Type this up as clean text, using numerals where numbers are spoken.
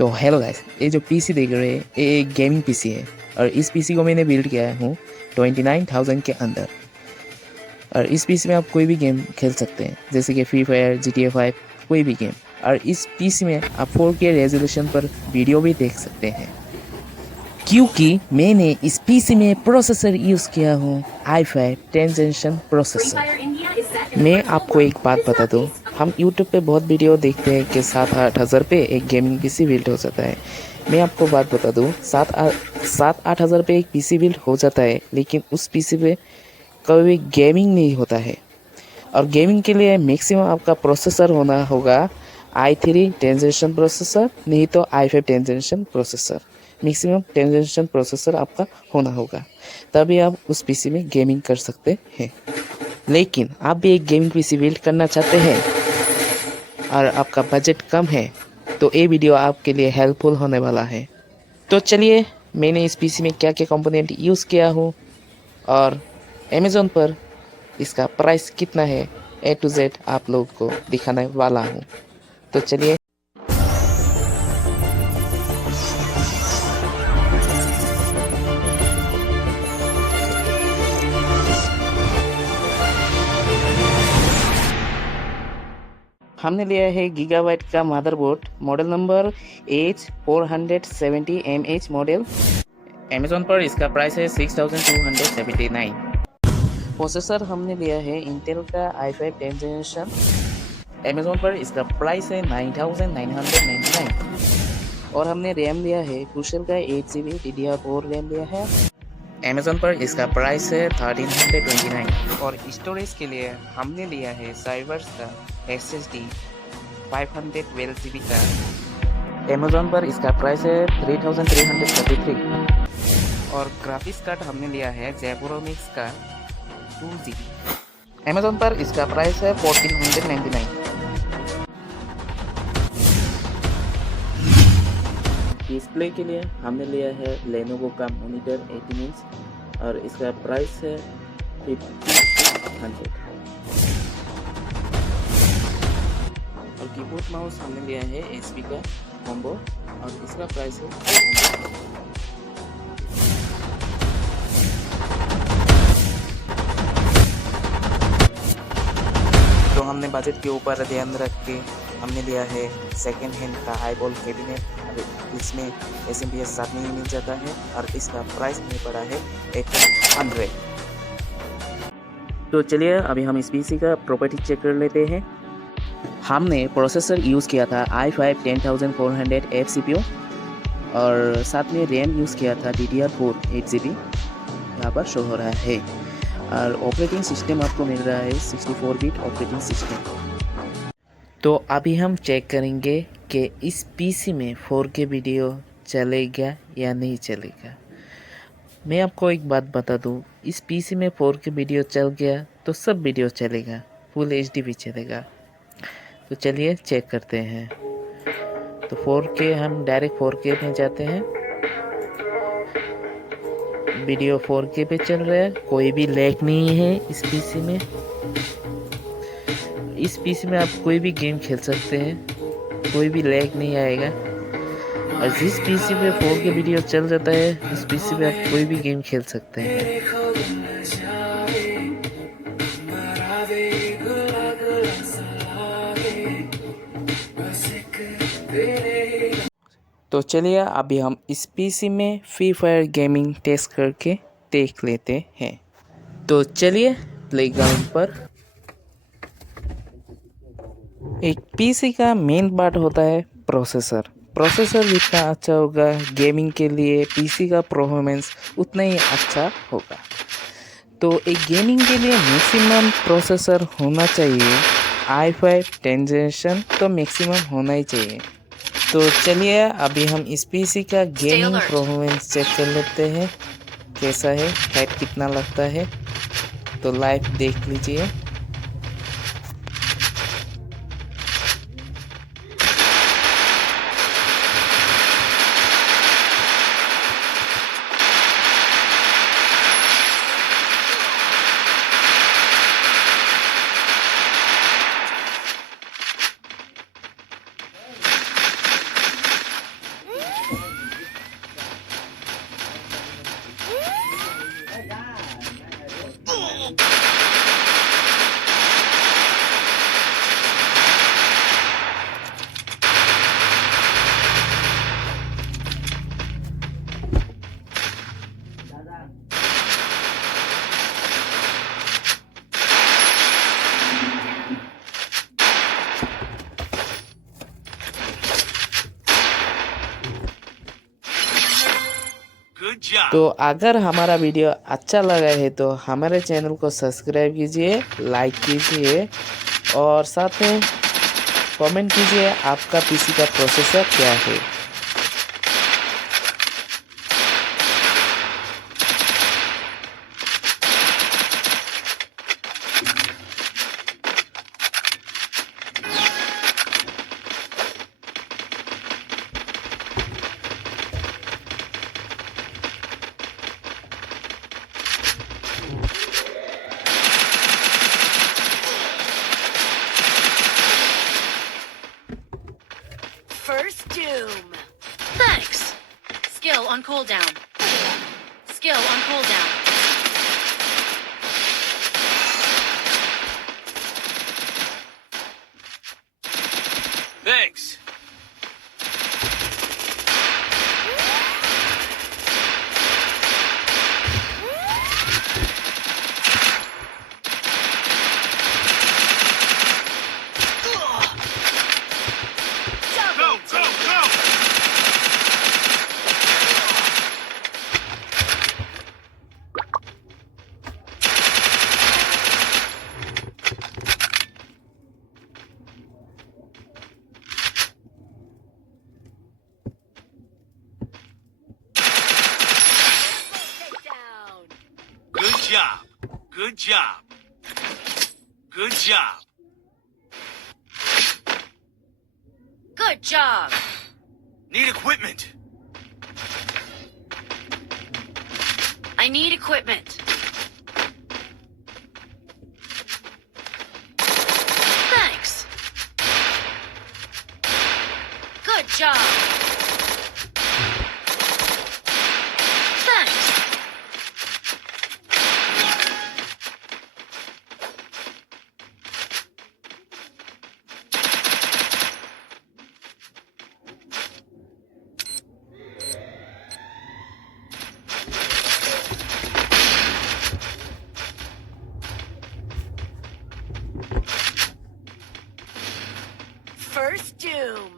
तो hello guys, ये जो पीसी देख रहे हैं ये एक गेमिंग पीसी है और इस पीसी को मैंने बिल्ड किया हूँ 29,000 के अंदर। और इस पीसी में आप कोई भी गेम खेल सकते हैं, जैसे कि फ्री फायर, GTA 5, कोई भी गेम। और इस पीसी में आप 4K रेजोल्यूशन पर वीडियो भी देख सकते हैं, क्योंकि मैंने इस पीसी में प्रोसेसर यूज़ किया हूँ i5 10th जनरेशन प्रोसेसर। मैं आपको एक बात बता दूँ, हम YouTube पे बहुत वीडियो देखते हैं कि 7-8 हज़ार पे एक गेमिंग पीसी बिल्ड हो जाता है। मैं आपको बात बता दूँ, 7-8 हज़ार पे एक पीसी बिल्ड हो जाता है, लेकिन उस पीसी पे कभी गेमिंग नहीं होता है। और गेमिंग के लिए मैक्सिमम आपका प्रोसेसर होना होगा i3 10th जनरेशन प्रोसेसर, नहीं तो i5 10th generation processor. Maximum 10th generation processor आपका होना होगा, तभी आप उस पीसी में गेमिंग कर सकते हैं। लेकिन आप भी एक गेमिंग पीसी बिल्ड करना चाहते हैं और आपका बजट कम है, तो ये वीडियो आपके लिए हेल्पफुल होने वाला है। तो चलिए, मैंने इस पीसी में क्या क्या कंपोनेंट यूज़ किया हूँ और अमेज़ॉन पर इसका प्राइस कितना है, A to Z आप लोगों को दिखाने वाला हूँ। तो चलिए, हमने लिया है गीगाबाइट का motherboard, model number H470MH model. Amazon पर इसका प्राइस है 6,279। प्रोसेसर हमने लिया है इंटेल का i5 10th जनरेशन। अमेज़ॉन पर इसका प्राइस है 9,999। और हमने रैम लिया है क्रूशल का 8GB DDR4 रैम लिया है। अमेज़ॉन पर इसका प्राइस है 1329। और स्टोरेज के लिए हमने लिया है साइबर्स का SSD 512GB का। अमेज़ॉन पर इसका प्राइस है 3,333। और ग्राफिक्स कार्ड हमने लिया है जेब्रोनिक्स का 2GB। अमेज़ॉन पर इसका प्राइस है 1,499। डिस्प्ले के लिए हमने लिया है लेनोवो का मॉनिटर 18 इंच और इसका प्राइस है 5,600। और कीबोर्ड माउस हमने लिया है HP का कॉम्बो और इसका प्राइस है 800। तो हमने बजट के ऊपर ध्यान रख के हमने लिया है सेकेंड हैंड का हाईबॉल कैबिनेट। इसमें SMPS साथ में ही मिल जाता है और इसका प्राइस हमें पड़ा है 800। तो चलिए, अभी हम इस पीसी का प्रॉपर्टी चेक कर लेते हैं। हमने प्रोसेसर यूज़ किया था i5 10400F CPU और साथ में रैम यूज़ किया था DDR4 8GB, यहाँ पर शो हो रहा है। और ऑपरेटिंग सिस्टम आपको मिल रहा है 64 बिट ऑपरेटिंग सिस्टम। तो अभी हम चेक करेंगे कि इस पीसी में 4K वीडियो चलेगा या नहीं चलेगा। मैं आपको एक बात बता दूं, इस पीसी में 4K वीडियो चल गया तो सब वीडियो चलेगा, फुल HD भी चलेगा। तो चलिए चेक करते हैं। तो 4K, हम डायरेक्ट 4K में जाते हैं। वीडियो 4K पे चल रहा है, कोई भी लैग नहीं है इस पीसी में। इस पीसी में आप कोई भी गेम खेल सकते हैं, कोई भी लैग नहीं आएगा। और जिस पीसी पे 4K वीडियो चल जाता है, उस पीसी पे आप कोई भी गेम खेल सकते हैं। तो चलिए, अभी हम इस पीसी में फ्री फायर गेमिंग टेस्ट करके देख लेते हैं। तो चलिए, प्लेग्राउंड पर। एक पीसी का मेन पार्ट होता है प्रोसेसर। प्रोसेसर जितना अच्छा होगा, गेमिंग के लिए पीसी का परफॉर्मेंस उतना ही अच्छा होगा। तो एक गेमिंग के लिए मैक्सिमम प्रोसेसर होना चाहिए i5 10th जनरेशन, तो मैक्सिमम होना ही चाहिए। तो चलिए, अभी हम इस पीसी का गेमिंग परफॉर्मेंस चेक कर लेते हैं कैसा है, हाइट कितना लगता है। तो लाइव देख लीजिए। तो अगर हमारा वीडियो अच्छा लगा है तो हमारे चैनल को सब्सक्राइब कीजिए, लाइक कीजिए और साथ में कमेंट कीजिए आपका पीसी का प्रोसेसर क्या है। First doom. Thanks. Skill on cooldown. Skill on cooldown. Thanks. Go, go, go! Takedown. Good job. Good job. Good job. Good job. Need equipment. I need equipment. Thanks. Good job. Thanks. First doom.